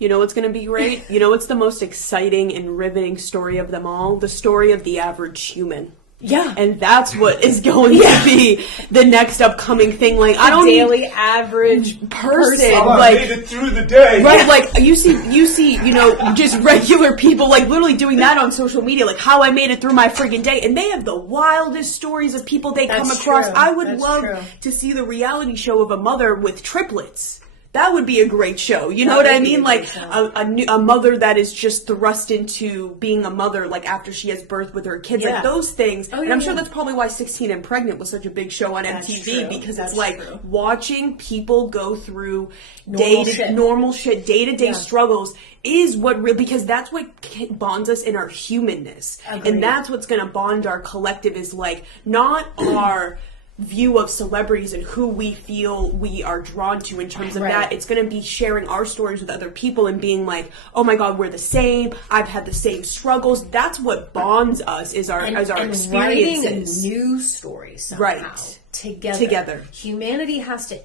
You know what's going to be great? You know what's the most exciting and riveting story of them all? The story of the average human. Yeah. And that's what is going to be the next upcoming thing. Like, I don't daily average person. I like, made it through the day. right, like, you see, you know, just regular people, like, literally doing that on social media, like, how I made it through my friggin' day. And they have the wildest stories of people they come across. True. I would That's love true. to see the reality show of a mother with triplets. That would be a great show. You know what I mean? Like a mother that is just thrust into being a mother, like after she has birth with her kids, like those things. And I'm sure that's probably why 16 and Pregnant was such a big show on MTV, because it's like watching people go through normal shit, day-to-day struggles is what really, because that's what bonds us in our humanness. Agreed. And that's what's going to bond our collective, is like not our view of celebrities and who we feel we are drawn to in terms of that. It's going to be sharing our stories with other people and being like, oh my God, we're the same. I've had the same struggles. That's what bonds us, is our experiences. Writing a new story somehow. Together. Humanity has to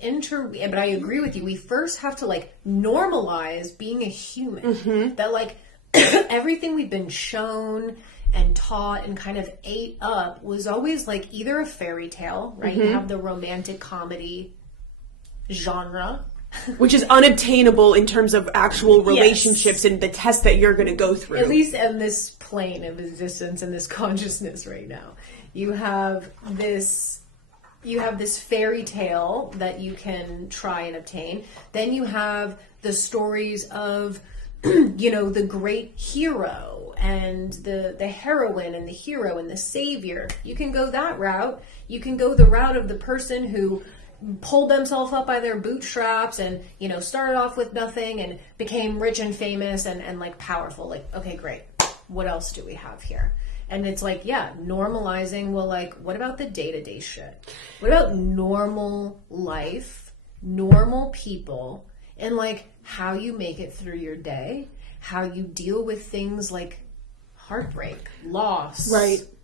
but I agree with you. We first have to like normalize being a human. That like everything we've been shown and taught and kind of ate up was always like either a fairy tale, right? You have the romantic comedy genre, which is unobtainable in terms of actual relationships and the test that you're going to go through. At least in this plane of existence and this consciousness right now. You have this fairy tale that you can try and obtain. Then you have the stories of you know, the great hero and the heroine and the hero and the savior. You can go that route. You can go the route of the person who pulled themselves up by their bootstraps and, you know, started off with nothing and became rich and famous and like powerful. Like, okay, great. What else do we have here? And it's like, normalizing. Well, like, what about the day-to-day shit? What about normal life, normal people, and like how you make it through your day, how you deal with things like heartbreak, loss,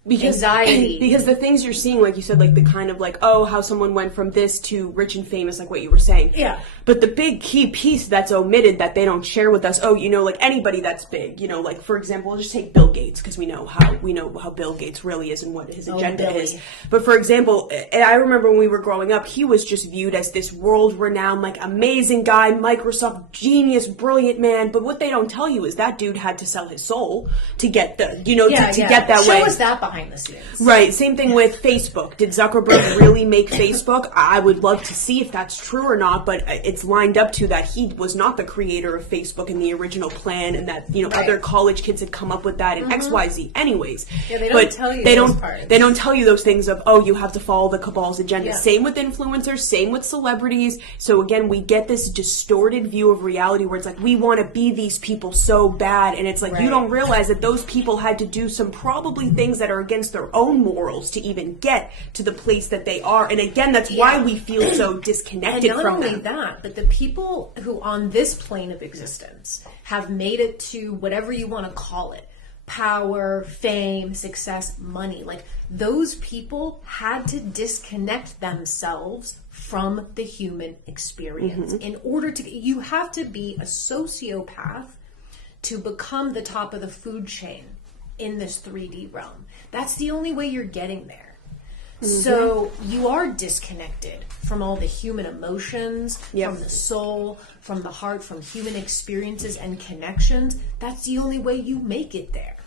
anxiety. Because the things you're seeing, like you said, like the kind of like, oh, how someone went from this to rich and famous, like what you were saying. Yeah. But the big key piece that's omitted that they don't share with us, oh, you know, like anybody that's big, you know, like for example, we'll just take Bill Gates, because we know how Bill Gates really is and what his agenda is. But for example, I remember when we were growing up, he was just viewed as this world-renowned, like amazing guy, Microsoft genius, brilliant man. But what they don't tell you is that dude had to sell his soul to get the, you know, to get that way. Show us that behind the scenes. Right. Same thing with Facebook. Did Zuckerberg really make Facebook? I would love to see if that's true or not, but it's lined up to that he was not the creator of Facebook in the original plan, and that, you know, other college kids had come up with that and XYZ. Anyways. Yeah, they don't tell you those parts. They don't tell you those things of, oh, you have to follow the cabal's agenda. Yeah. Same with influencers, same with celebrities. So again, we get this distorted view of reality where it's like, we want to be these people so bad, and it's like, you don't realize that those people had to do some probably things that are against their own morals to even get to the place that they are. And again, that's why we feel so disconnected from them. And not only that, but the people who on this plane of existence have made it to whatever you want to call it, power, fame, success, money, like those people had to disconnect themselves from the human experience. In order to, you have to be a sociopath to become the top of the food chain in this 3D realm. That's the only way you're getting there. So you are disconnected from all the human emotions, from the soul, from the heart, from human experiences and connections. That's the only way you make it there.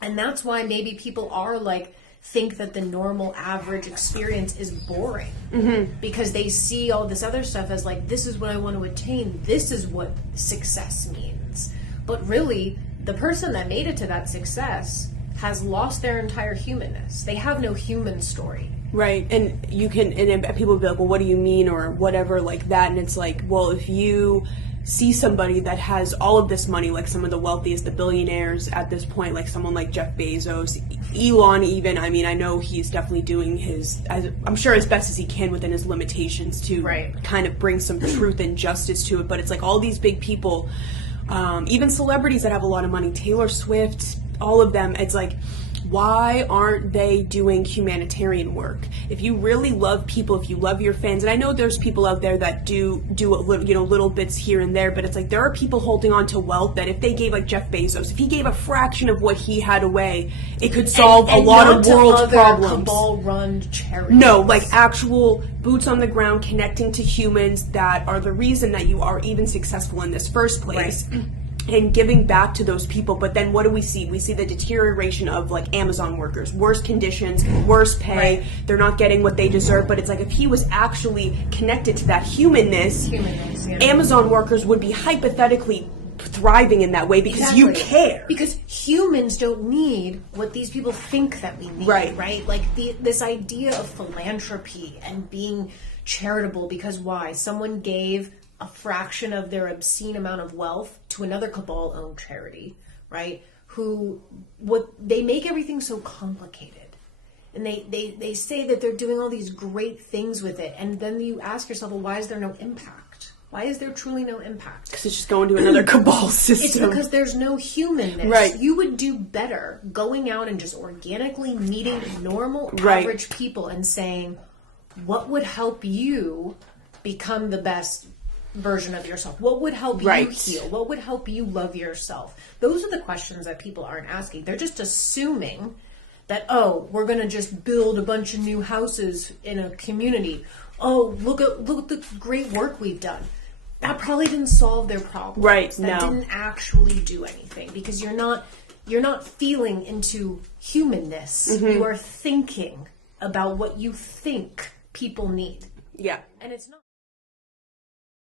And that's why maybe people are like, think that the normal average experience is boring because they see all this other stuff as like, this is what I want to attain. This is what success means. But really, the person that made it to that success has lost their entire humanness. They have no human story. Right. And you can, and people will be like, well, what do you mean, or whatever like that. And it's like, well, if you see somebody that has all of this money, like some of the wealthiest, the billionaires at this point, like someone like Jeff Bezos, Elon even, I mean, I know he's definitely doing his, I'm sure as best as he can within his limitations to kind of bring some truth and justice to it. But it's like all these big people, even celebrities that have a lot of money, Taylor Swift, all of them, it's like, why aren't they doing humanitarian work? If you really love people, if you love your fans, and I know there's people out there that do a little, little bits here and there, but it's like there are people holding on to wealth that if they gave, like Jeff Bezos, if he gave a fraction of what he had away, it could solve a lot of world problems. Cabal-run charities. No, like actual boots on the ground, connecting to humans that are the reason that you are even successful in this first place. Right. And giving back to those people. But then what do we see? We see the deterioration of like Amazon workers, worse conditions, worse pay. Right. They're not getting what they deserve. But it's like if he was actually connected to that humanness, yeah. Amazon workers would be hypothetically thriving in that way because you care. Because humans don't need what these people think that we need. Right? Like this idea of philanthropy and being charitable because why? Someone gave a fraction of their obscene amount of wealth to another cabal-owned charity, right? They make everything so complicated. And they say that they're doing all these great things with it. And then you ask yourself, well, why is there no impact? Why is there truly no impact? Because it's just going to another cabal system. It's because there's no humanness. Right. You would do better going out and just organically meeting normal, average people and saying, what would help you become the best version of yourself? What would help you heal? What would help you love yourself? Those are the questions that people aren't asking. They're just assuming that, oh, we're going to just build a bunch of new houses in a community. Oh, look at the great work we've done. That probably didn't solve their problem. Right. That didn't actually do anything because you're not feeling into humanness. Mm-hmm. You are thinking about what you think people need. Yeah. And it's not